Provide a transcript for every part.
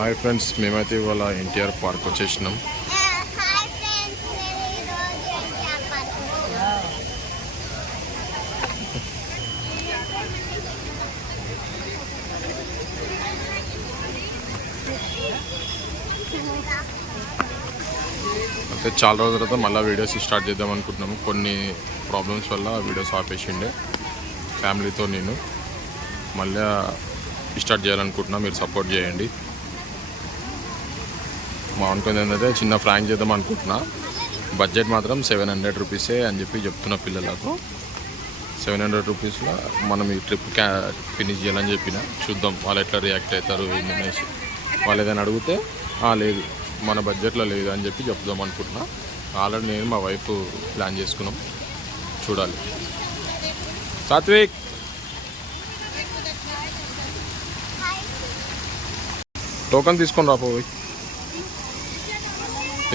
Hi friends, మేమైతే ఇవాళ NTR park వచ్చేసినాం. అయితే చాలా రోజుల తర్వాత మళ్ళీ వీడియోస్ స్టార్ట్ చేద్దాం అనుకుంటున్నాము. కొన్ని ప్రాబ్లమ్స్ వల్ల వీడియోస్ ఆపేసిండే. ఫ్యామిలీతో నేను మళ్ళీ స్టార్ట్ చేయాలనుకుంటున్నా. మీరు సపోర్ట్ చేయండి. మా అనుకుంది ఏంటంటే చిన్న ఫ్రాంక్ చేద్దాం అనుకుంటున్నా. బడ్జెట్ మాత్రం 700 రూపీసే అని చెప్పి చెప్తున్న పిల్లలకు. 700 రూపీస్లో మనం ఈ ట్రిప్ ఫినిష్ చేయాలని చెప్పిన. చూద్దాం వాళ్ళు ఎట్లా రియాక్ట్ అవుతారు ఏంటనేసి. వాళ్ళు ఏదైనా అడిగితే లేదు మన బడ్జెట్లో లేదు అని చెప్పి చెప్దాం అనుకుంటున్నా. ఆల్రెడీ నేను మా వైఫ్ ప్లాన్ చేసుకున్నాం, చూడాలి. సాత్విక్ టోకన్ తీసుకొని రాపోయి.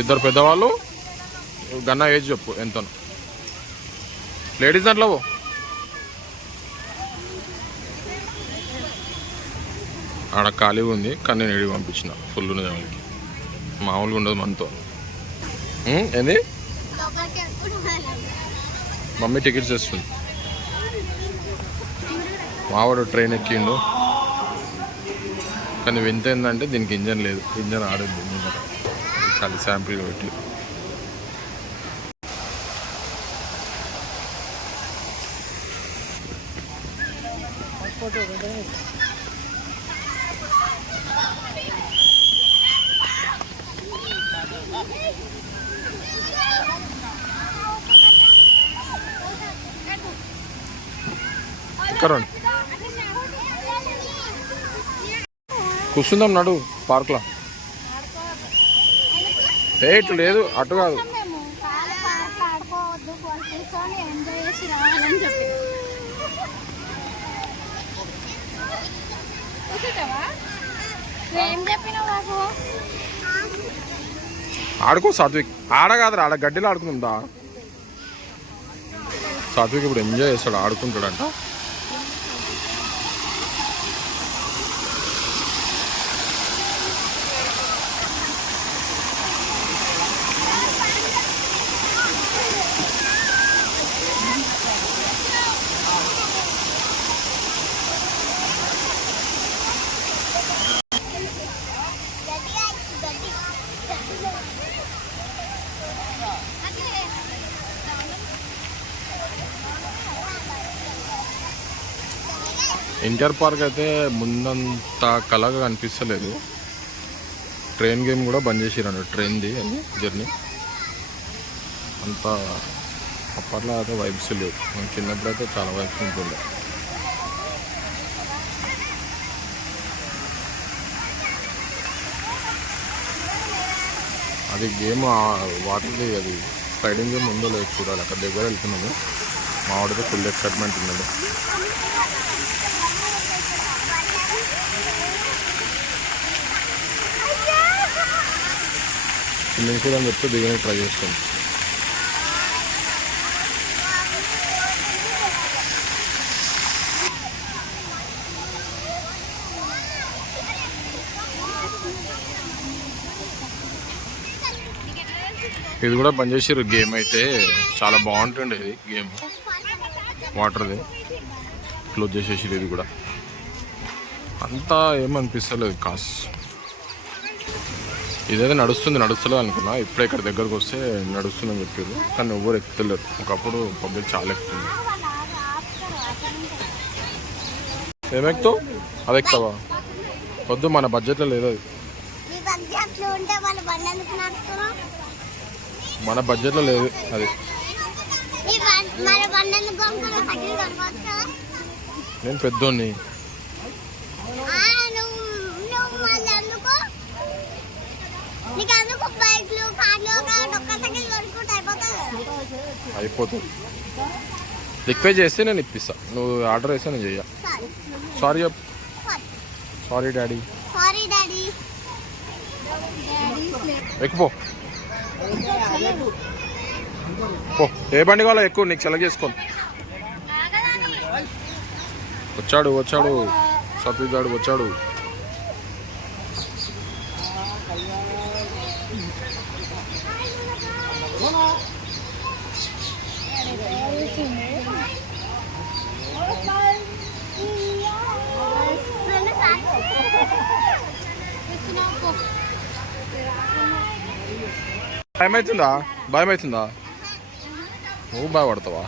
ఇద్దరు పెద్దవాళ్ళు, గన్నా ఏజ్ చెప్పు ఎంత. లేడీస్ దాంట్లో ఆడ ఖాళీగా ఉంది కానీ నేను ఇడిగి పంపించిన. ఫుల్ ఉన్నది వాళ్ళకి, మామూలుగా ఉండదు మనతో. ఏంది మమ్మీ టికెట్స్ తెస్తుంది. మావాడు ట్రైన్ ఎక్కిండు కానీ వింత ఏంటంటే దీనికి ఇంజన్ లేదు. ఇంజన్ ఆడద్దు ఖాళీ శాంపిల్ పెట్టి. ఇక్కడ కూర్చుందాం నడు పార్క్లో. ఇటు లేదు, అటు కాదు. ఆడుకో సాత్విక్. ఆడ కాదు, ఆడ గడ్డిలో ఆడుకుందా. సాత్విక్ ఇప్పుడు ఎంజాయ్ చేస్తాడు, ఆడుకుంటాడంట. ఎన్టీఆర్ పార్క్ అయితే ముందంత కళగా కనిపిస్తలేదు. ట్రైన్ గేమ్ కూడా బంద్ చేసిరండి, ట్రైన్ది జర్నీ. అంత అప్పట్లో అయితే వైబ్స్ లేవు. మనం చిన్నప్పుడు అయితే చాలా వైబ్స్ ఉంటుండే. అది గేమ్ వాటర్ది, అది స్లైడింగ్ గేమ్ ఉందో లేదు చూడాలి. అక్కడ దగ్గర వెళ్తున్నాము. మా వాడితే ఫుల్ ఎక్సైట్మెంట్ ఉన్నది. స్విమ్మింగ్ పూల్ అని చెప్తే దిగడానికి ట్రై చేస్తాం. ఇది కూడా బంద్ చేసారు గేమ్. అయితే చాలా బాగుంటుండే ఇది గేమ్, వాటర్ది. క్లోజ్ చేసేసి ఇది కూడా అంతా ఏమనిపిస్తలేదు. కాస్ ఇదైతే నడుస్తలేదు అనుకున్నా. ఇప్పుడే ఇక్కడ దగ్గరకు వస్తే నడుస్తుందని చెప్పారు కానీ ఎవరు ఎక్కుతలేరు. ఒకప్పుడు పబ్లిక్ చాలా ఎక్కుతుంది. ఏమెక్కుతావు? అది ఎక్కుతావా? వద్దు, మన బడ్జెట్లో లేదు అది. మన బడ్జెట్లో లేదు అది. నేను పెద్దోన్ని. అయిపోతుంది. రిక్వెస్ట్ చేస్తే నేను ఇప్పిస్తా. నువ్వు ఆర్డర్ వేస్తే నేను చెయ్య. సారీ చెప్పు. Sorry daddy. ఎక్కుపో. ఏ బండి కావాలో ఎక్కువ, నీకు సెలెక్ట్ చేసుకోండి. వచ్చాడు సతీష్ గారు వచ్చాడు. భయమవుతుందా? భయమవుతుందా? నువ్వు భయపడతావా?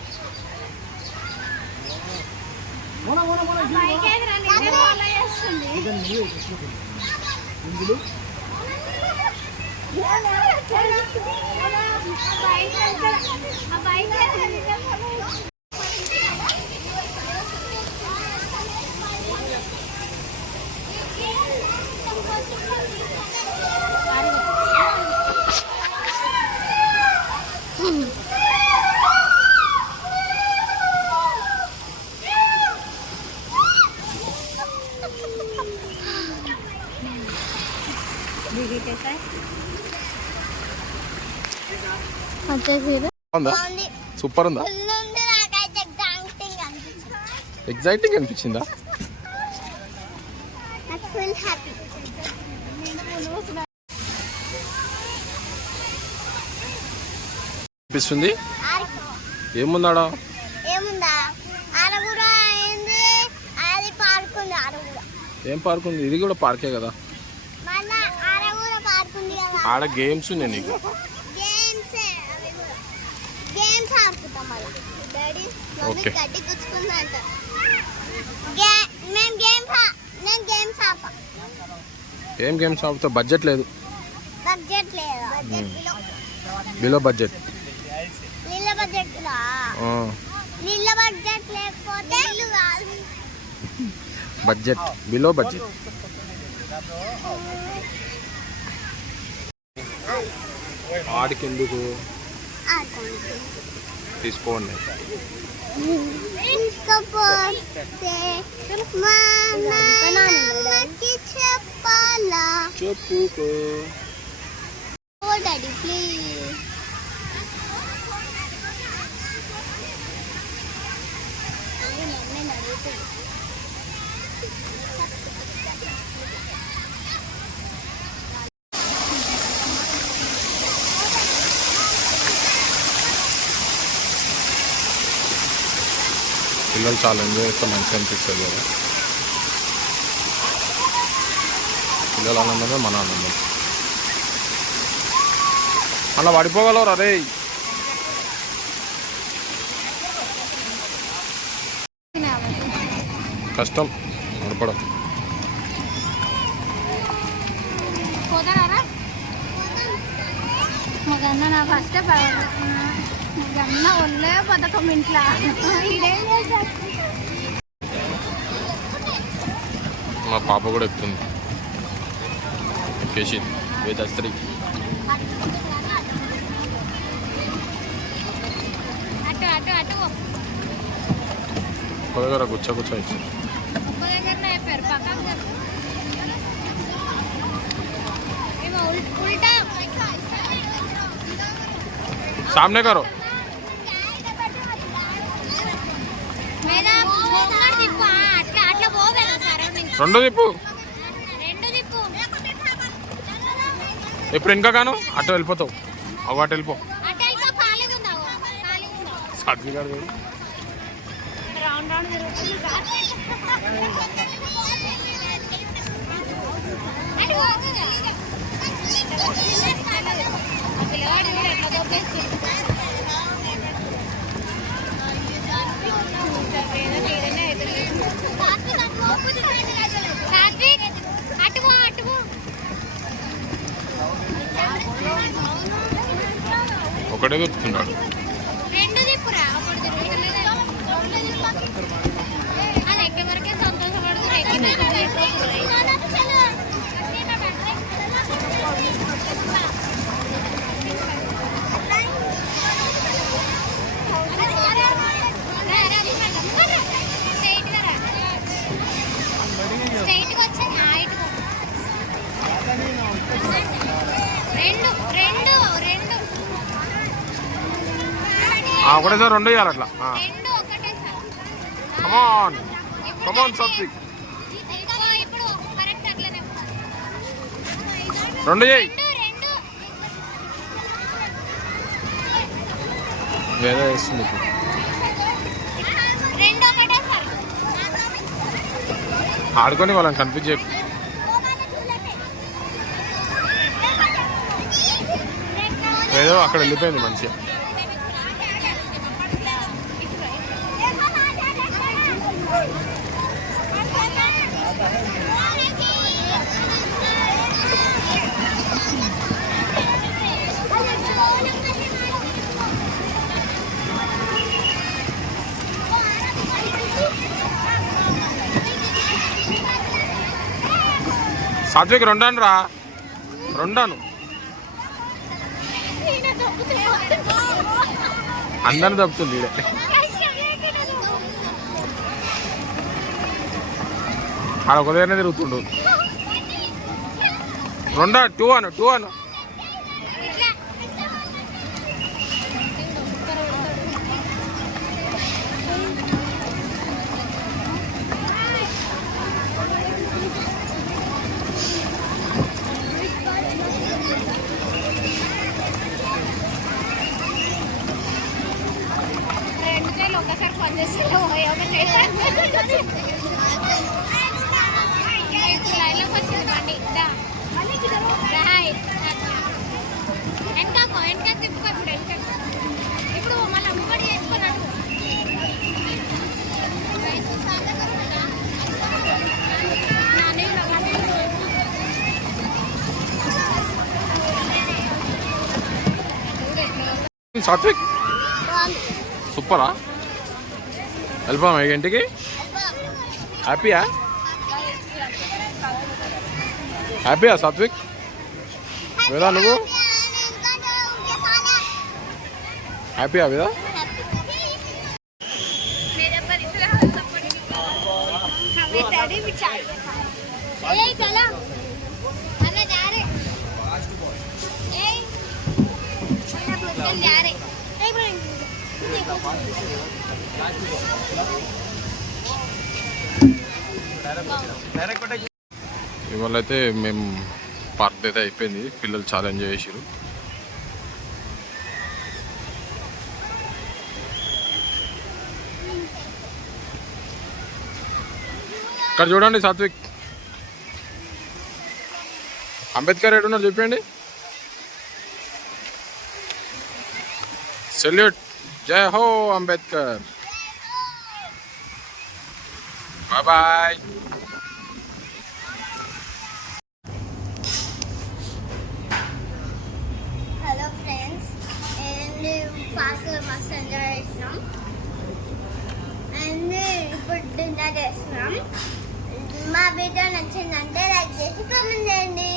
సూపర్ ఉందా? ఎగ్జైటింగ్ అనిపించిందా? అనిపిస్తుంది. ఏముందాడా? ఏం పార్క్ ఉంది? ఇది కూడా పార్కే కదా. ఆడ గేమ్స్ ఉన్నాయి నీకు. ఓకే ఏం గేమ్స్ ఆపుతావు? బడ్జెట్ లేదు. Below budget. Budget below budget. ఆడికెందుకు తీసుకోండి. చెప్పుకో డాడీ ప్లీజ్. పిల్లలు చాలా ఎంజాయ్ చేస్తే మంచిగా అనిపిస్తుంది కదా. పిల్లల ఆనందమే మన ఆనందం. అలా పడిపోగలరు. అరే కష్టం నడపడం. ఒళ్ళే పథకం ఇంట్లో మా పాప కూడా ఎక్కుతుంది. ఎక్కేసి వేదశ్రీ ఒక దగ్గర కూర్చో ఇచ్చారు. सामने करो. రెండు దిప్పు. ఎప్పుడు ఇంకా కాను అటు వెళ్ళిపోతావు. అవు అటు వెళ్ళిపో. సర్టిఫికేట్ ఒకటే చెప్తున్నాడు. ఒకటేసారి రెండు చేయాలి అట్లా. కమాన్ కమాన్ సత్విక్, రెండు చేయి. వేరే వేస్తుంది. ఆడుకొని వాళ్ళని కన్ఫ్యూజ్ చేయ. ఏదో అక్కడ వెళ్ళిపోయింది మంచిగా. సాత్విక్ రెండాను రా, రెండాను అందరిని తప్పుతుంది. ఆడ ఒక దగ్గరనే తిరుగుతుండు. రెండా టూ అను. ఒకసారి పని చేస్తాను లైన్లోకి వచ్చింది బండి. వెనక తిప్పుకో. ఇప్పుడు మళ్ళీ అమ్మబడి చేసుకున్నాను. సాత్విక్ సూపరా. వెళ్ళిపోమా ఇంటికి. హ్యాపీయా సాత్విక్? వేదా నువ్వు హ్యాపీయా వేదా? ఇవాళ అయితే మేము పార్క్ అయితే అయిపోయింది. పిల్లలు చాలా ఎంజాయ్ చేసారు. ఇక్కడ చూడండి సాత్విక్, అంబేద్కర్ ఏడున్నారు చెప్పండి. సెల్యూట్. జై హో Ambedkar. Bye bye. Hello friends, park మస్తు ఎంజాయ్ చేసినాం. అండ్ ఇప్పుడు డిన్నర్ చేస్తున్నాం. మా వీడియో నచ్చిందంటే లైక్ చేసి కామెంట్ చేయండి.